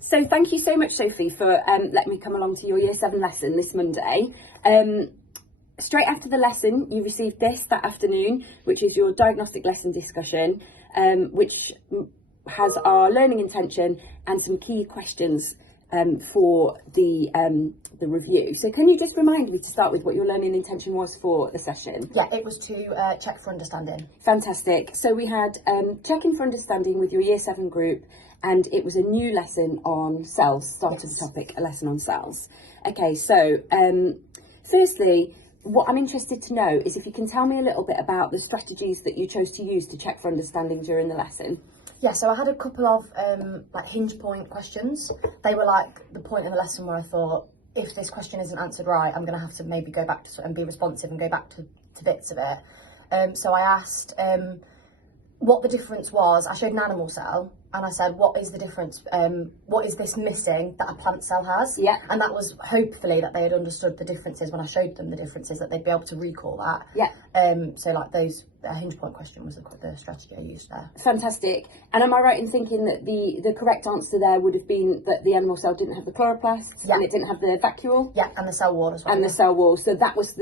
So thank you so much, Sophie, for letting me come along to your Year 7 lesson this Monday. Straight after the lesson, you received this that afternoon, which is your diagnostic lesson discussion, which has our learning intention and some key questions for the review. So can you just remind me to start with what your learning intention was for the session? Yeah, it was to check for understanding. Fantastic. So we had checking for understanding with your Year 7 group, and it was a new lesson on cells, start of the topic, a lesson on cells. Okay, so firstly, what I'm interested to know is if you can tell me a little bit about the strategies that you chose to use to check for understanding during the lesson. Yeah, so I had a couple of like hinge point questions. They were like the point in the lesson where I thought, if this question isn't answered right, I'm going to have to maybe go back to and be responsive and go back to bits of it. So I asked what the difference was. I showed an animal cell and I said, what is the difference? What is this missing that a plant cell has? Yeah. And that was hopefully that they had understood the differences when I showed them the differences, that they'd be able to recall that. Yeah. So like those, a hinge point question was the strategy I used there. Fantastic. And am I right in thinking that the correct answer there would have been that the animal cell didn't have the chloroplasts, and it didn't have the vacuole? Yeah, and the cell wall as well. And the cell wall. So that was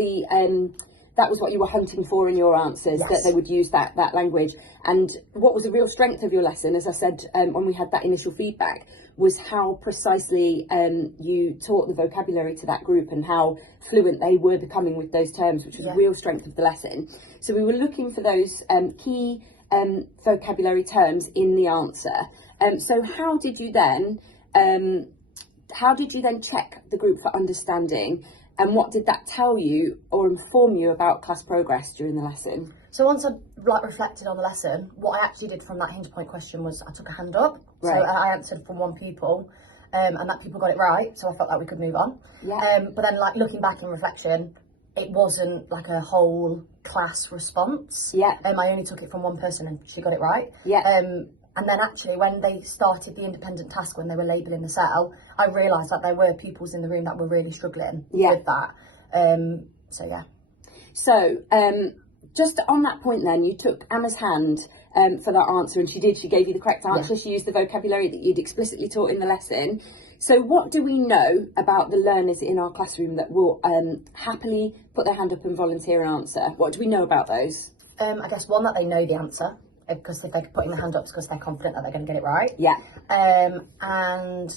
that was what you were hunting for in your answers, Yes. that they would use that language. And what was the real strength of your lesson, as I said when we had that initial feedback, was how precisely you taught the vocabulary to that group and how fluent they were becoming with those terms, which was a real strength of the lesson. So we were looking for those key vocabulary terms in the answer. So how did you then check the group for understanding? And what did that tell you or inform you about class progress during the lesson? So once I reflected on the lesson, what I actually did from that hinge point question was I took a hand up. Right. So I answered from one pupil, and that pupil got it right. So I felt like we could move on. Yeah. But then, like looking back in reflection, it wasn't like a whole class response. Yeah. I only took it from one person, and she got it right. Yeah. And then actually when they started the independent task, when they were labelling the cell, I realised that there were pupils in the room that were really struggling with that. So yeah. So just on that point then, you took Emma's hand for that answer, and she gave you the correct answer. She used the vocabulary that you'd explicitly taught in the lesson. So what do we know about the learners in our classroom that will happily put their hand up and volunteer an answer? What do we know about those? I guess one, that they know the answer, because if they're putting their hand up, it's because they're confident that they're going to get it right. Yeah. And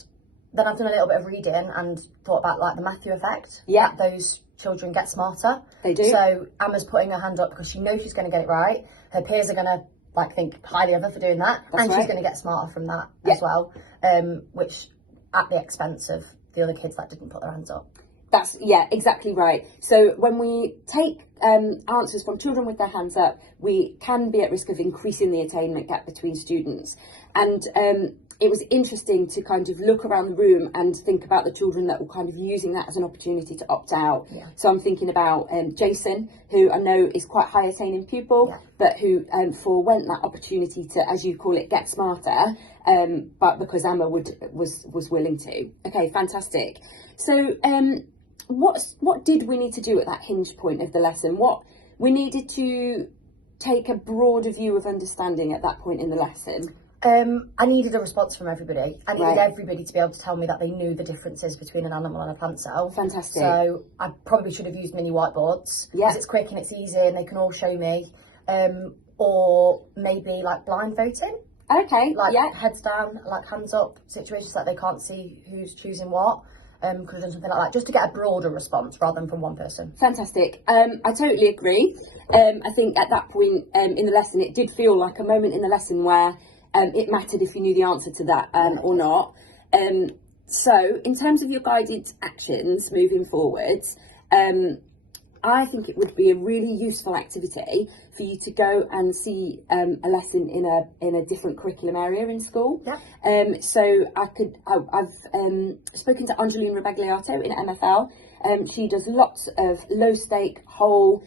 then I've done a little bit of reading and thought about like the Matthew effect. Yeah. That those children get smarter. They do. So Emma's putting her hand up because she knows she's going to get it right. Her peers are going to like think highly of her for doing that. That's and right. She's going to get smarter from that as well, which at the expense of the other kids that didn't put their hands up. That's, yeah, exactly right. So when we take answers from children with their hands up, we can be at risk of increasing the attainment gap between students. And it was interesting to kind of look around the room and think about the children that were kind of using that as an opportunity to opt out. Yeah. So I'm thinking about Jason, who I know is quite high attaining pupil, but who forewent that opportunity to, as you call it, get smarter, but because Emma was willing to. Okay, fantastic. So what did we need to do at that hinge point of the lesson? What we needed to take a broader view of understanding at that point in the lesson? I needed a response from everybody. I needed everybody to be able to tell me that they knew the differences between an animal and a plant cell. Fantastic. So I probably should have used mini whiteboards, because it's quick and it's easy and they can all show me. Or maybe like blind voting. Okay, like heads down, like hands up situations that they can't see who's choosing what. Could have done something like that, just to get a broader response rather than from one person. Fantastic. I totally agree. I think at that point in the lesson, it did feel like a moment in the lesson where it mattered if you knew the answer to that or not. So in terms of your guided actions moving forwards, I think it would be a really useful activity for you to go and see a lesson in a different curriculum area in school. Yeah. So I've spoken to Angeline Rebagliato in MFL. She does lots of low stake whole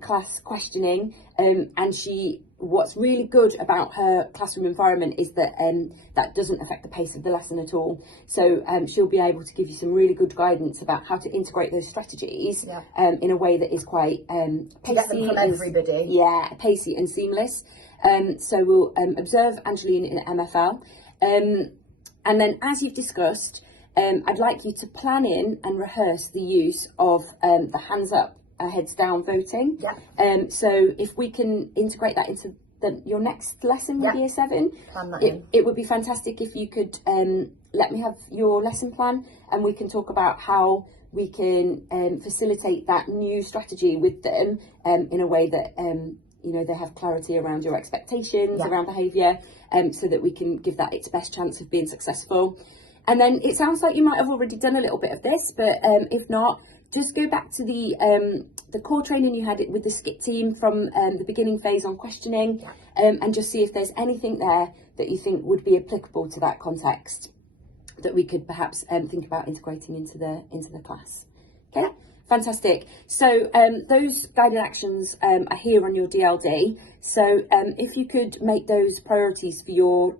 class questioning, and what's really good about her classroom environment is that that doesn't affect the pace of the lesson at all. So she'll be able to give you some really good guidance about how to integrate those strategies in a way that is quite pacey. Get them from everybody. Yeah, pacey and seamless. So we'll observe Angeline in MFL. And then, as you've discussed, I'd like you to plan in and rehearse the use of the hands up, heads down voting. Yeah. So if we can integrate that into your next lesson with Year 7, Plan that in. It would be fantastic if you could let me have your lesson plan, and we can talk about how we can facilitate that new strategy with them in a way that you know, they have clarity around your expectations, around behaviour, so that we can give that its best chance of being successful. And then it sounds like you might have already done a little bit of this, but if not, just go back to the core training you had with the skit team from the beginning phase on questioning, and just see if there's anything there that you think would be applicable to that context that we could perhaps think about integrating into the class. Okay, fantastic. So those guided actions are here on your DLD. So if you could make those priorities for your